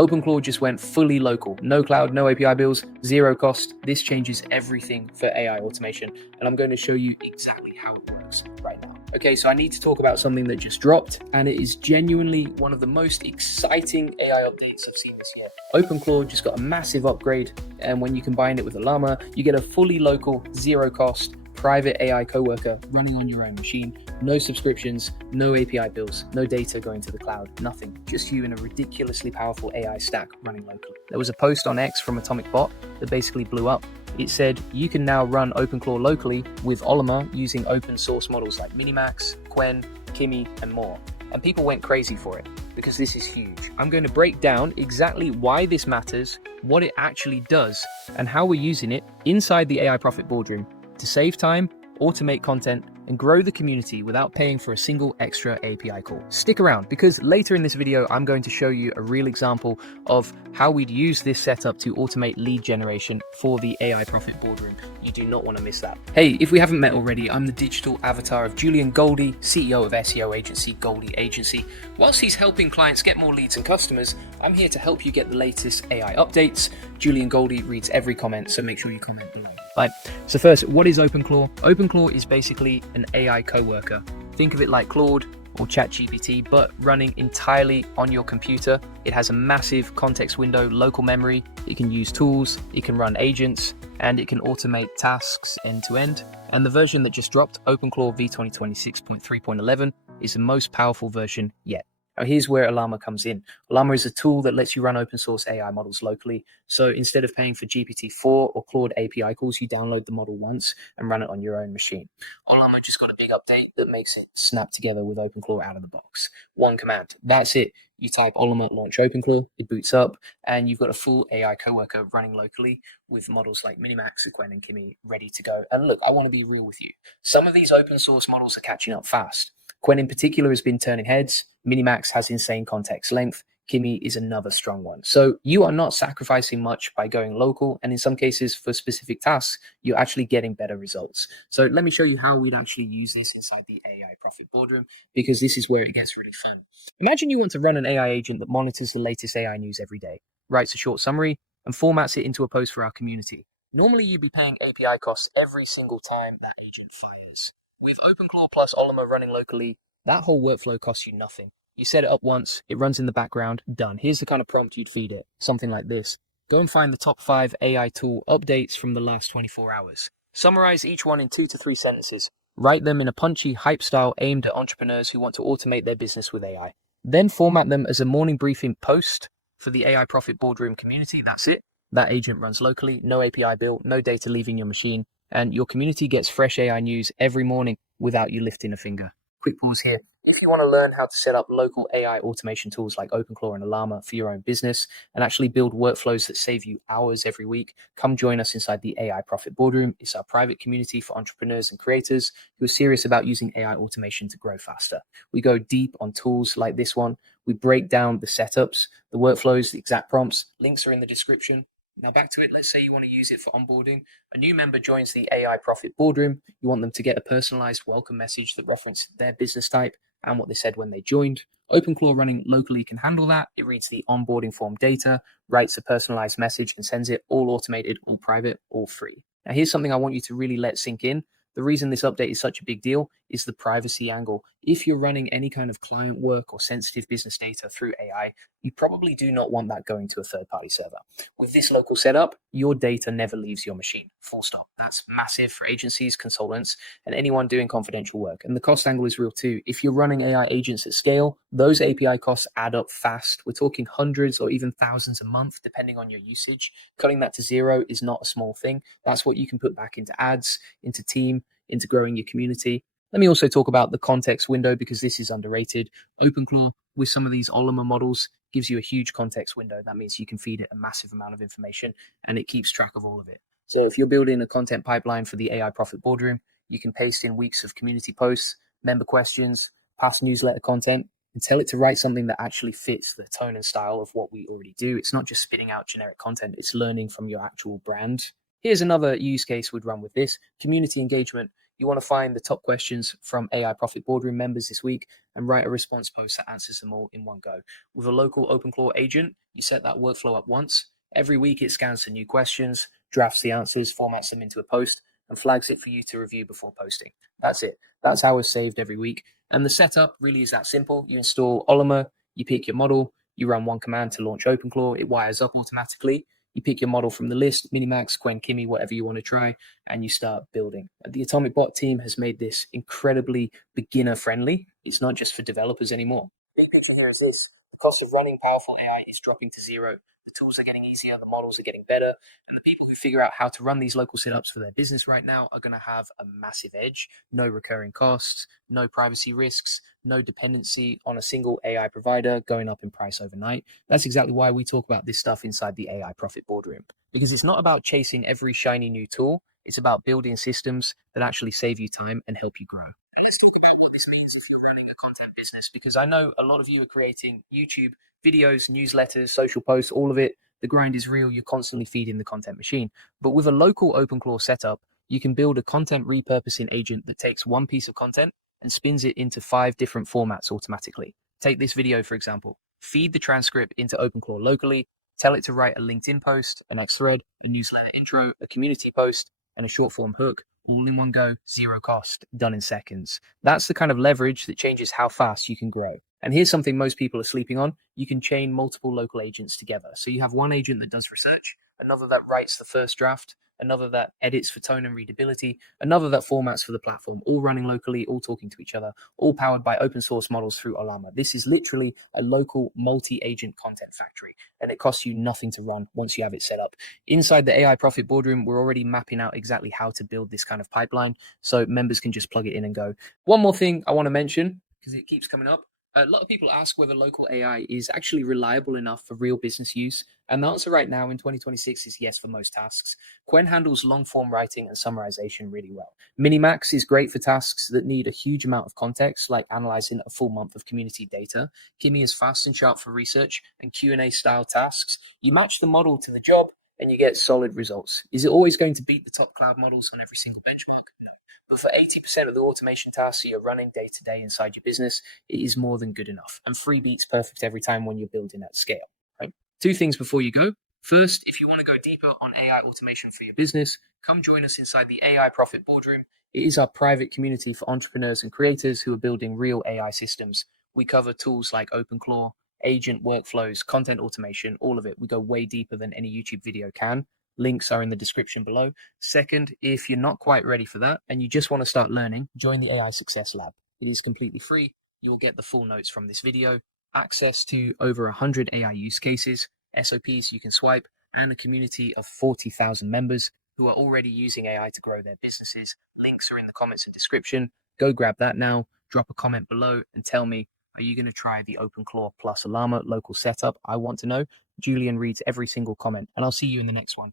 OpenClaw just went fully local. No cloud, no API bills, zero cost. This changes everything for AI automation, and I'm going to show you exactly how it works right now. Okay, so I need to talk about something that just dropped, and it is genuinely one of the most exciting AI updates I've seen this year. OpenClaw just got a massive upgrade, and when you combine it with Ollama, you get a fully local, zero cost, private AI coworker running on your own machine. No subscriptions, no API bills, no data going to the cloud, nothing. Just you in a ridiculously powerful AI stack running locally. There was a post on X from Atomic Bot that basically blew up. It said you can now run OpenClaw locally with Ollama using open source models like MiniMax, Qwen, Kimi, and more. And people went crazy for it because this is huge. I'm going to break down exactly why this matters, what it actually does, and how we're using it inside the AI Profit Boardroom to save time, automate content, and grow the community without paying for a single extra API call. Stick around, because later in this video, I'm going to show you a real example of how we'd use this setup to automate lead generation for the AI Profit Boardroom. You do not want to miss that. Hey, if we haven't met already, I'm the digital avatar of Julian Goldie, CEO of SEO agency Goldie Agency. Whilst he's helping clients get more leads and customers, I'm here to help you get the latest AI updates. Julian Goldie reads every comment, so make sure you comment below. Right, so first, what is OpenClaw? OpenClaw is basically an AI coworker. Think of it like Claude or ChatGPT, but running entirely on your computer. It has a massive context window, local memory. It can use tools, it can run agents, and it can automate tasks end to end. And the version that just dropped, OpenClaw v2026.3.11, is the most powerful version yet. Now, here's where Ollama comes in. Ollama is a tool that lets you run open source AI models locally. So instead of paying for GPT-4 or Claude API calls, you download the model once and run it on your own machine. Ollama just got a big update that makes it snap together with OpenClaw out of the box. One command, that's it. You type Ollama launch OpenClaw, it boots up, and you've got a full AI coworker running locally with models like MiniMax, Qwen, and Kimi ready to go. And look, I want to be real with you. Some of these open source models are catching up fast. Qwen in particular has been turning heads. MiniMax has insane context length. Kimi is another strong one. So you are not sacrificing much by going local, and in some cases for specific tasks, you're actually getting better results. So let me show you how we'd actually use this inside the AI Profit Boardroom, because this is where it gets really fun. Imagine you want to run an AI agent that monitors the latest AI news every day, writes a short summary, and formats it into a post for our community. Normally, you'd be paying API costs every single time that agent fires. With OpenClaw plus Ollama running locally, that whole workflow costs you nothing. You set it up once, it runs in the background, done. Here's the kind of prompt you'd feed it, something like this. Go and find the top 5 AI tool updates from the last 24 hours. Summarize each one in 2 to 3 sentences. Write them in a punchy, hype style aimed at entrepreneurs who want to automate their business with AI. Then format them as a morning briefing post for the AI Profit Boardroom community. That's it. That agent runs locally, no API bill, no data leaving your machine, and your community gets fresh AI news every morning without you lifting a finger. Quick pause here. If you want to learn how to set up local AI automation tools like OpenClaw and Ollama for your own business and actually build workflows that save you hours every week, come join us inside the AI Profit Boardroom. It's our private community for entrepreneurs and creators who are serious about using AI automation to grow faster. We go deep on tools like this one. We break down the setups, the workflows, the exact prompts. Links are in the description. Now back to it. Let's say you want to use it for onboarding. A new member joins the AI Profit Boardroom. You want them to get a personalized welcome message that references their business type and what they said when they joined. OpenClaw running locally can handle that. It reads the onboarding form data, writes a personalized message, and sends it all automated, all private, all free. Now here's something I want you to really let sink in. The reason this update is such a big deal is the privacy angle. If you're running any kind of client work or sensitive business data through AI, you probably do not want that going to a third-party server. With this local setup, your data never leaves your machine. Full stop. That's massive for agencies, consultants, and anyone doing confidential work. And the cost angle is real too. If you're running AI agents at scale, those API costs add up fast. We're talking hundreds or even thousands a month, depending on your usage. Cutting that to zero is not a small thing. That's what you can put back into ads, into team, into growing your community. Let me also talk about the context window, because this is underrated. OpenClaw, with some of these Ollama models, gives you a huge context window. That means you can feed it a massive amount of information and it keeps track of all of it. So if you're building a content pipeline for the AI Profit Boardroom, you can paste in weeks of community posts, member questions, past newsletter content, and tell it to write something that actually fits the tone and style of what we already do. It's not just spitting out generic content, it's learning from your actual brand. Here's another use case we'd run with this: community engagement. You want to find the top questions from AI Profit Boardroom members this week and write a response post that answers them all in one go. With a local OpenClaw agent, you set that workflow up once. Every week it scans for new questions, drafts the answers, formats them into a post, and flags it for you to review before posting. That's it. That's how it's saved every week. And the setup really is that simple. You install Ollama, you pick your model, you run one command to launch OpenClaw, it wires up automatically. You pick your model from the list, MiniMax, Qwen, Kimi, whatever you want to try, and you start building. The Atomic Bot team has made this incredibly beginner friendly. It's not just for developers anymore. Big picture here is this: the cost of running powerful AI is dropping to zero. The tools are getting easier, the models are getting better, and the people who figure out how to run these local setups for their business right now are going to have a massive edge. No recurring costs, no privacy risks, no dependency on a single AI provider going up in price overnight. That's exactly why we talk about this stuff inside the AI Profit Boardroom, because it's not about chasing every shiny new tool. It's about building systems that actually save you time and help you grow. And let's talk about what this means if you're running a content business, because I know a lot of you are creating YouTube videos, newsletters, social posts, all of it. The grind is real. You're constantly feeding the content machine. But with a local OpenClaw setup, you can build a content repurposing agent that takes one piece of content and spins it into 5 different formats automatically. Take this video, for example. Feed the transcript into OpenClaw locally, tell it to write a LinkedIn post, a next thread, a newsletter intro, a community post, and a short form hook, all in one go, zero cost, done in seconds. That's the kind of leverage that changes how fast you can grow. And here's something most people are sleeping on. You can chain multiple local agents together. So you have one agent that does research, another that writes the first draft, another that edits for tone and readability, another that formats for the platform, all running locally, all talking to each other, all powered by open source models through Ollama. This is literally a local multi-agent content factory, and it costs you nothing to run once you have it set up. Inside the AI Profit Boardroom, we're already mapping out exactly how to build this kind of pipeline, so members can just plug it in and go. One more thing I want to mention, because it keeps coming up. A lot of people ask whether local AI is actually reliable enough for real business use. And the answer right now in 2026 is yes for most tasks. Qwen handles long form writing and summarization really well. MiniMax is great for tasks that need a huge amount of context, like analyzing a full month of community data. Kimi is fast and sharp for research and Q&A style tasks. You match the model to the job and you get solid results. Is it always going to beat the top cloud models on every single benchmark? No. But for 80% of the automation tasks you're running day to day inside your business, it is more than good enough. And free beats perfect every time when you're building at scale. Right? 2 things before you go. First, if you want to go deeper on AI automation for your business, come join us inside the AI Profit Boardroom. It is our private community for entrepreneurs and creators who are building real AI systems. We cover tools like OpenClaw, agent workflows, content automation, all of it. We go way deeper than any YouTube video can. Links are in the description below. Second, if you're not quite ready for that and you just want to start learning, join the AI Success Lab. It is completely free. You'll get the full notes from this video, access to over 100 AI use cases, SOPs you can swipe, and a community of 40,000 members who are already using AI to grow their businesses. Links are in the comments and description. Go grab that now, drop a comment below and tell me, are you going to try the OpenClaw plus Ollama local setup? I want to know. Julian reads every single comment, and I'll see you in the next one.